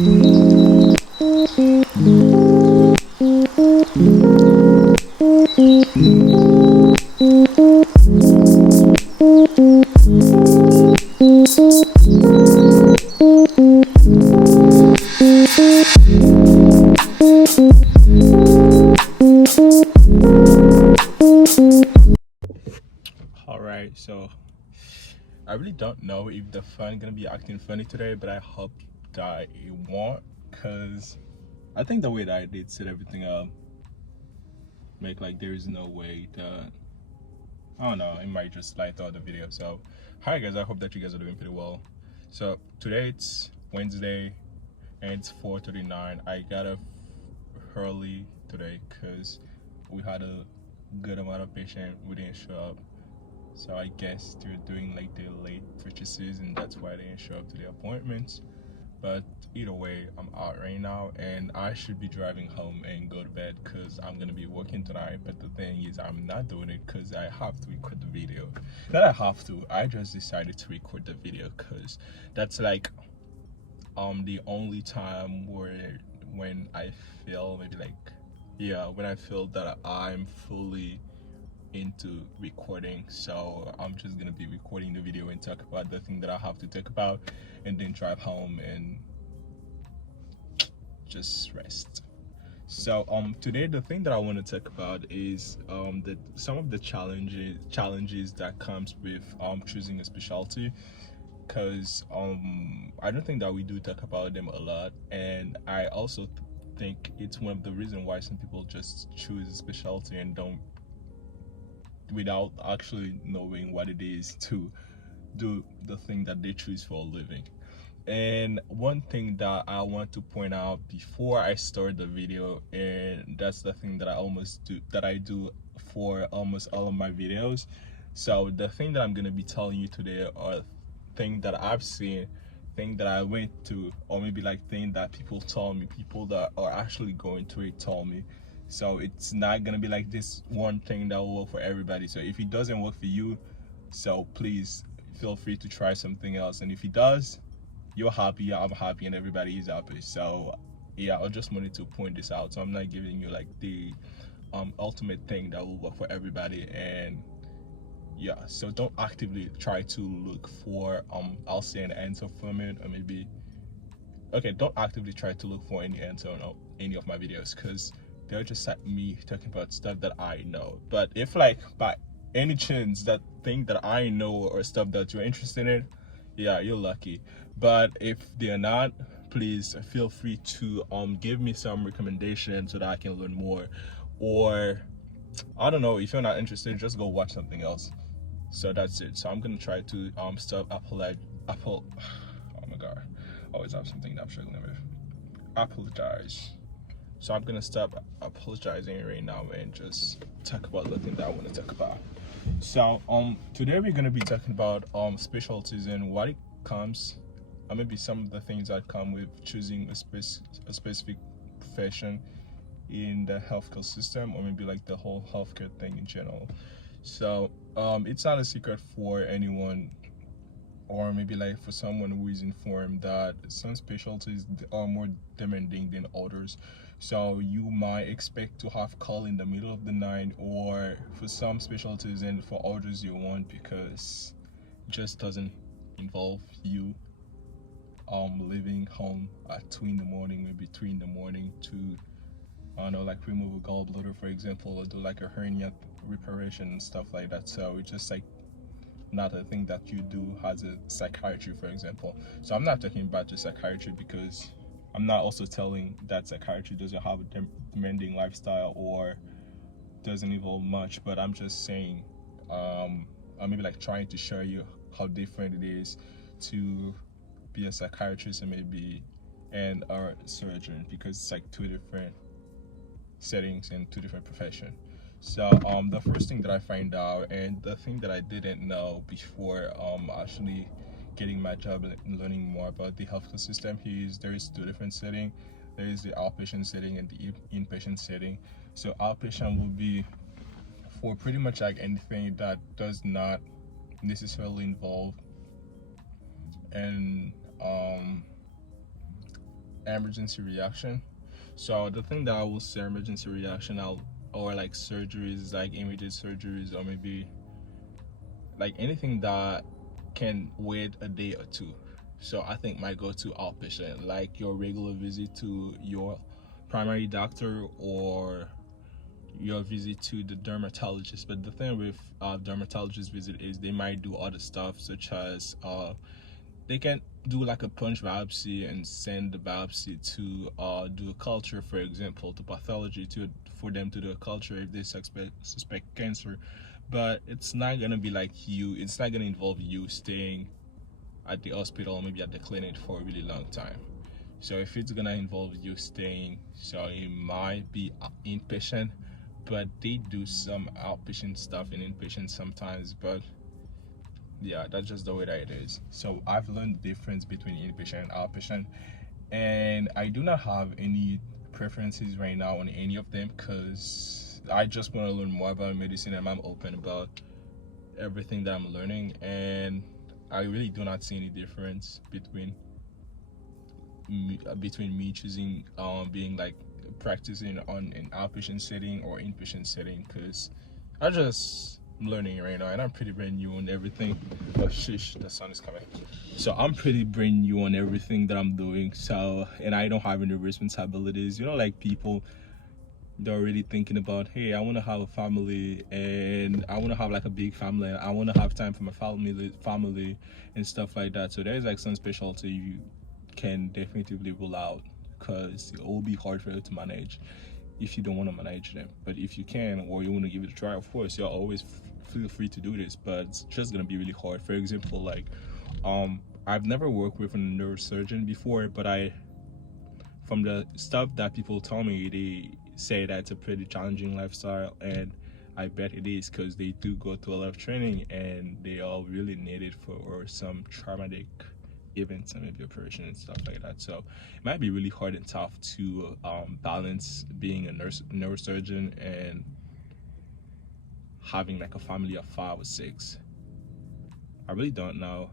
Alright, so I really don't know if the fun gonna be acting funny today, but I hope that it won't, cause I think the way that I did set everything up make like there is no way that I don't know, it might just slide throughout the video. So hi guys, I hope that you guys are doing pretty well. So today it's Wednesday and it's 4:39. I got up early today because we had a good amount of patients who didn't show up. So I guess they're doing like their late purchases and that's why they didn't show up to the appointments. But either way, I'm out right now and I should be driving home and go to bed because I'm gonna be working tonight. But the thing is, I'm not doing it because I have to record the video. Not I have to, I just decided to record the video because that's like the only time where when I feel maybe like when I feel that I'm fully into recording. So I'm just gonna be recording the video and talk about the thing that I have to talk about and then drive home and just rest. So today the thing that I want to talk about is some of the challenges that comes with choosing a specialty, because I don't think that we do talk about them a lot, and I also think it's one of the reasons why some people just choose a specialty and don't, without actually knowing what it is to do the thing that they choose for a living. And one thing that I want to point out before I start the video, and that's the thing that I do for almost all of my videos. So the thing that I'm going to be telling you today are things that I've seen, thing that I went to, or maybe like thing that people told me, people that are actually going through it told me. So it's not gonna be like this one thing that will work for everybody. So if it doesn't work for you, so please feel free to try something else. And if it does, you're happy, I'm happy, and everybody is happy. So yeah, I just wanted to point this out. So I'm not giving you like the ultimate thing that will work for everybody. And yeah, so don't actively try to look for I'll say an answer from it, or maybe okay, don't actively try to look for any answer on any of my videos, because they're just like me talking about stuff that I know. But if like by any chance that thing that I know or stuff that you're interested in, yeah, you're lucky. But if they're not, please feel free to give me some recommendations so that I can learn more. Or I don't know, if you're not interested, just go watch something else. So that's it. So I'm gonna try to stop Apple oh my god, I always have something that I'm struggling with. Apologize. So I'm gonna stop apologizing right now and just talk about the thing that I want to talk about. So today we're gonna be talking about specialties and what it comes, maybe some of the things that come with choosing a specific profession in the healthcare system, or maybe like the whole healthcare thing in general. So it's not a secret for anyone, or maybe like for someone who is informed, that some specialties are more demanding than others. So you might expect to have call in the middle of the night, or for some specialties, and for others you won't, because it just doesn't involve you leaving home at 2 in the morning, maybe 3 in the morning, to I don't know, like remove a gallbladder for example, or do like a hernia reparation and stuff like that. So it's just like not a thing that you do as a psychiatry, for example. So I'm not talking about just psychiatry, because I'm not also telling that psychiatry doesn't have a demanding lifestyle or doesn't involve much, but I'm just saying I'm maybe like trying to show you how different it is to be a psychiatrist and maybe and a surgeon, because it's like two different settings and two different professions. So the first thing that I find out, and the thing that I didn't know before actually getting my job and learning more about the healthcare system, is there is two different settings. There is the outpatient setting and the inpatient setting. So outpatient will be for pretty much like anything that does not necessarily involve and emergency reaction. So the thing that I will say emergency reaction, I'll or like surgeries, like immediate surgeries, or maybe like anything that can wait a day or two. So I think my go-to outpatient, like your regular visit to your primary doctor or your visit to the dermatologist. But the thing with dermatologist visit is they might do other stuff such as they can do like a punch biopsy and send the biopsy to do a culture, for example, to pathology to for them to do a culture if they suspect cancer. But it's not gonna be like you. It's not gonna involve you staying at the hospital or maybe at the clinic for a really long time. So if it's gonna involve you staying, so it might be inpatient, but they do some outpatient stuff in inpatient sometimes. But yeah, that's just the way that it is. So I've learned the difference between inpatient and outpatient, and I do not have any preferences right now on any of them because I just want to learn more about medicine and I'm open about everything that I'm learning, and I really do not see any difference between me choosing being like practicing on an outpatient setting or inpatient setting because I just am learning right now and I'm pretty brand new on everything. Oh shish, the sun is coming. So I'm pretty brand new on everything that I'm doing. So and I don't have any responsibilities. You know, like people they're already thinking about, hey, I want to have a family and I want to have like a big family and I want to have time for my family and stuff like that. So there's like some specialty you can definitively rule out because it will be hard for you to manage if you don't want to manage them. But if you can or you want to give it a try, of course, you're always feel free to do this, but it's just gonna be really hard. For example, like I've never worked with a neurosurgeon before, but I from the stuff that people tell me, they say that it's a pretty challenging lifestyle, and I bet it is because they do go through a lot of training and they are really needed for some traumatic events and maybe operation and stuff like that. So it might be really hard and tough to balance being a neurosurgeon and having like a family of 5 or 6. I really don't know.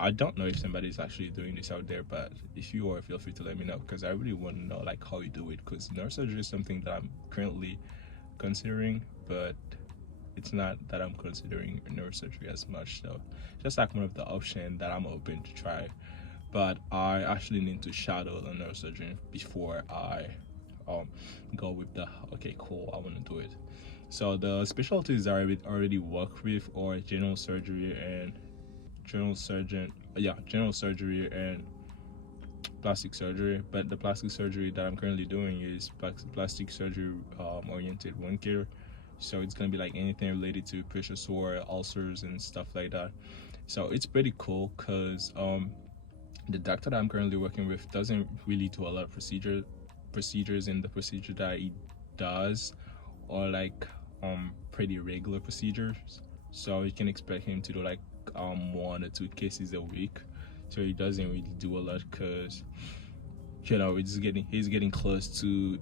I don't know if somebody's actually doing this out there, but if you are, feel free to let me know because I really want to know like how you do it. Because neurosurgery is something that I'm currently considering, but it's not that I'm considering neurosurgery as much. So just like one of the options that I'm open to try, but I actually need to shadow the neurosurgeon before I go with the okay, cool, I want to do it. So the specialties that I already work with are general surgery and plastic surgery. But the plastic surgery that I'm currently doing is plastic surgery oriented wound care. So it's gonna be like anything related to pressure sore, ulcers, and stuff like that. So it's pretty cool because the doctor that I'm currently working with doesn't really do a lot of procedures, and the procedure that he does are like pretty regular procedures. So you can expect him to do like 1 or 2 cases a week. So he doesn't really do a lot because he's getting close to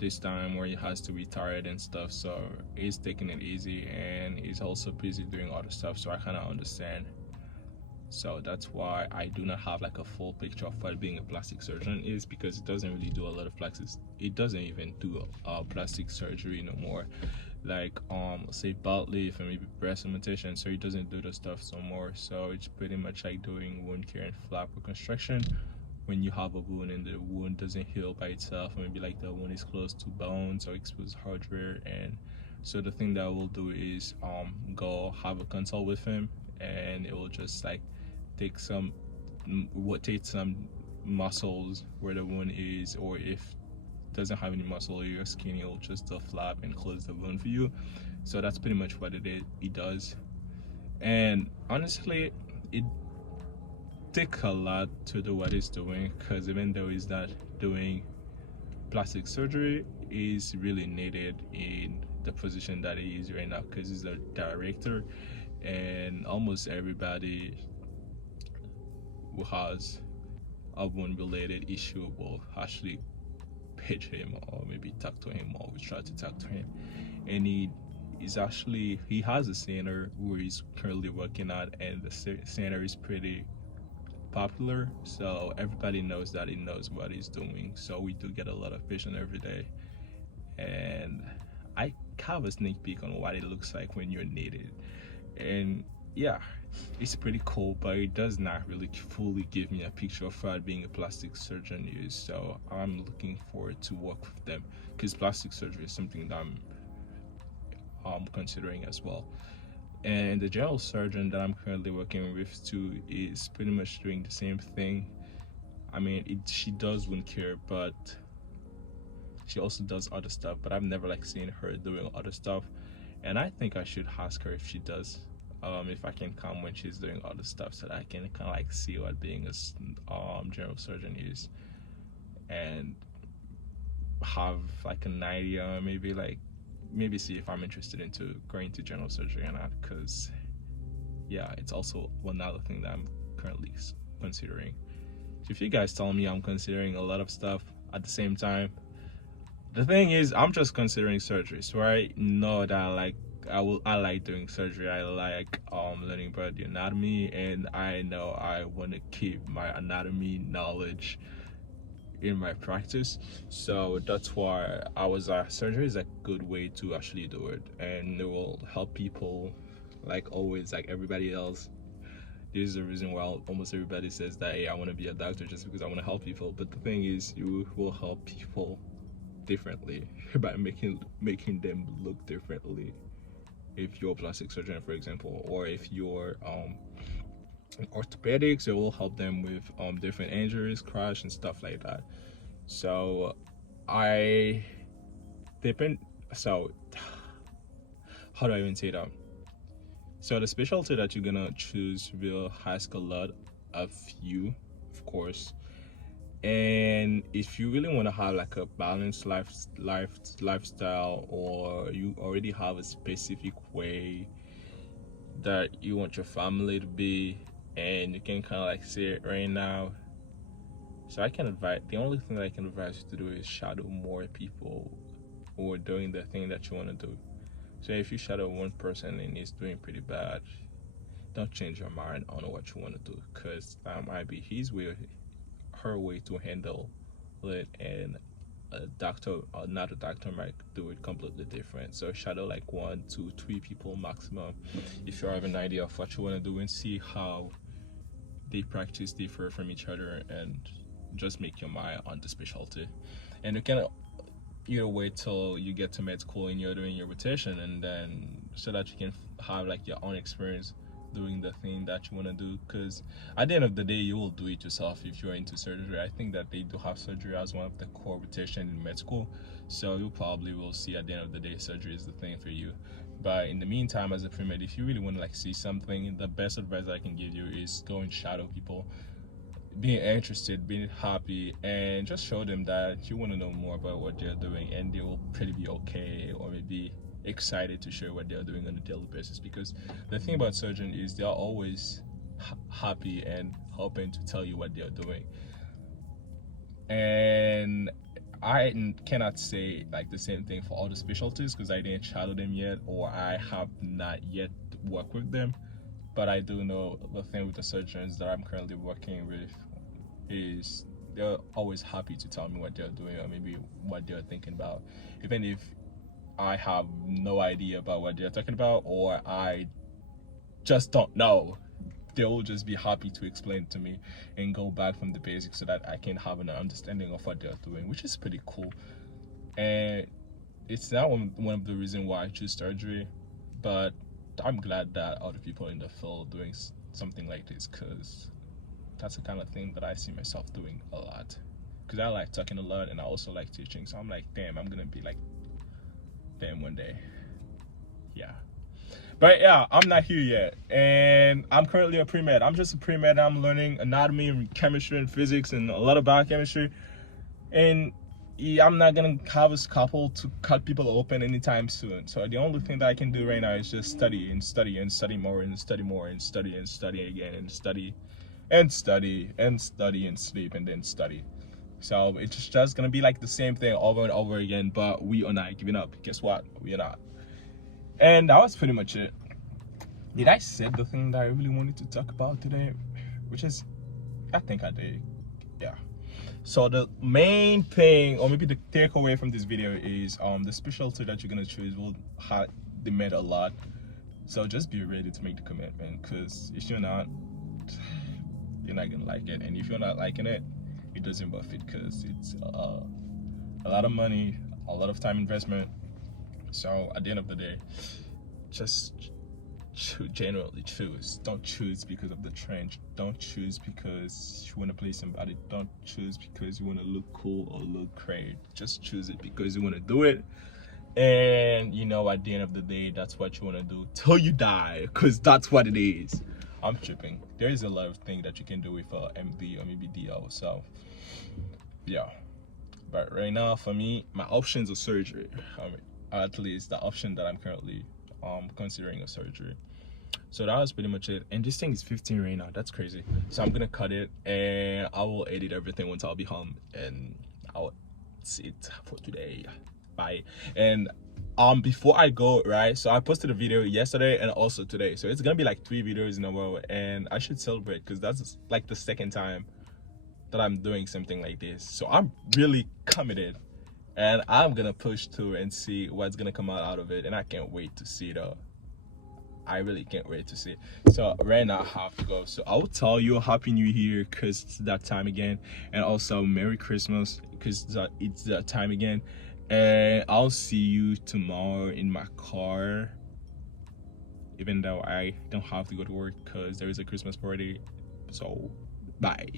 this time where he has to retire and stuff. So he's taking it easy and he's also busy doing other stuff. So I kind of understand. So that's why I do not have like a full picture of what being a plastic surgeon is, because it doesn't really do a lot of plastics. It doesn't even do plastic surgery no more, like say butt lift and maybe breast augmentation. So it doesn't do the stuff no more. So it's pretty much like doing wound care and flap reconstruction when you have a wound and the wound doesn't heal by itself, or maybe like the wound is close to bones or exposed hardware. And so the thing that we'll do is go have a consult with him, and it will just like take some muscles where the wound is, or if it doesn't have any muscle or your skin, it'll just flap and close the wound for you. So that's pretty much what it does. And honestly, it takes a lot to do what it's doing, because even though he's not doing plastic surgery, is really needed in the position that he is right now, because he's a director, and almost everybody who has a wound related issue will actually page him or maybe talk to him, or we try to talk to him. And he has a center where he's currently working at, and the center is pretty popular, so everybody knows that he knows what he's doing. So we do get a lot of patient every day, and I have a sneak peek on what it looks like when you're needed. And yeah, it's pretty cool, but it does not really fully give me a picture of what being a plastic surgeon is. So I'm looking forward to work with them, because plastic surgery is something that I'm considering as well. And the general surgeon that I'm currently working with too is pretty much doing the same thing. I mean, she does wound care, but she also does other stuff. But I've never like seen her doing other stuff, and I think I should ask her if she does. If I can come when she's doing other stuff, so that I can kind of like see what being a general surgeon is, and have like an idea, maybe see if I'm interested into going to general surgery or not. Because yeah, it's also one other thing that I'm currently considering. So if you guys tell me I'm considering a lot of stuff at the same time, the thing is, I'm just considering surgery. So I know that I like doing surgery. I like learning about the anatomy, and I know I want to keep my anatomy knowledge in my practice. So that's why I was surgery is a good way to actually do it, and it will help people, like always, like everybody else. This is the reason why almost everybody says that, hey, I want to be a doctor, just because I want to help people. But the thing is, you will help people differently by making them look differently. If you're a plastic surgeon, for example, or if you're in orthopedics, it will help them with different injuries, crash, and stuff like that. So I depend. So how do I even say that? So the specialty that you're gonna choose will ask a lot of you, of course. And if you really want to have like a balanced lifestyle, or you already have a specific way that you want your family to be, and you can kind of like see it right now. So the only thing that I can advise you to do is shadow more people who are doing the thing that you want to do. So if you shadow one person and he's doing pretty bad, don't change your mind on what you want to do, because that might be her way to handle it, and another doctor might do it completely different. So shadow like 1, 2, 3 people maximum, if you have an idea of what you want to do, and see how they practice differ from each other, and just make your mind on the specialty. And you can either wait till you get to med school and you're doing your rotation, and then so that you can have like your own experience doing the thing that you want to do. Because at the end of the day, you will do it yourself if you're into surgery. I think that they do have surgery as one of the core rotation in med school, so you probably will see at the end of the day surgery is the thing for you. But in the meantime, as a pre-med, if you really want to like see something, the best advice I can give you is go and shadow people, being interested, being happy, and just show them that you want to know more about what they're doing, and they will pretty be okay, or maybe excited to share what they're doing on a daily basis. Because the thing about surgeon is they are always happy and hoping to tell you what they're doing. And I cannot say like the same thing for all the specialties, because I didn't shadow them yet, or I have not yet worked with them. But I do know the thing with the surgeons that I'm currently working with is they're always happy to tell me what they're doing, or maybe what they're thinking about, even if I have no idea about what they're talking about, or I just don't know. They will just be happy to explain to me and go back from the basics, so that I can have an understanding of what they're doing, which is pretty cool. And it's not one of the reasons why I choose surgery, but I'm glad that other people in the field doing something like this, because that's the kind of thing that I see myself doing a lot. Because I like talking a lot, and I also like teaching. So I'm like, damn, I'm gonna be like them one day. Yeah. But yeah, I'm not here yet, and I'm currently a pre-med. I'm just a pre-med. I'm learning anatomy and chemistry and physics and a lot of biochemistry. And yeah, I'm not gonna have a scalpel to cut people open anytime soon. So the only thing that I can do right now is just study and study and study more and study more and study and study again and study and study and study and sleep and then study. So it's just gonna be like the same thing over and over again, but we are not giving up. Guess what? We are not. And that was pretty much it. Did I say the thing that I really wanted to talk about today? Which is, I think I did. Yeah. So the main thing, or maybe the takeaway from this video is the specialty that you're gonna choose will demand a lot. So just be ready to make the commitment, because if you're not gonna like it, and if you're not liking it, it doesn't worth it, because it's a lot of money, a lot of time investment. So at the end of the day, just generally choose. Don't choose because of the trend. Don't choose because you want to play somebody. Don't choose because you want to look cool or look great. Just choose it because you want to do it. And at the end of the day, that's what you want to do till you die, because that's what it is. I'm tripping. There is a lot of things that you can do with MD or maybe DL. So yeah, but right now for me, my options are surgery. At least the option that I'm currently considering a surgery. So that was pretty much it. And this thing is 15 right now. That's crazy. So I'm gonna cut it, and I will edit everything once I'll be home, and I'll see it for today. Bye. And before I go, right, so I posted a video yesterday and also today, so it's gonna be like 3 videos in a row, and I should celebrate because that's like the second time that I'm doing something like this. So I'm really committed, and I'm gonna push through and see what's gonna come out of it, and I can't wait to see it. I really can't wait to see it. So right now I have to go. So I will tell you Happy New Year, because it's that time again, and also Merry Christmas, because it's that time again. And I'll see you tomorrow in my car, even though I don't have to go to work because there is a Christmas party. So bye.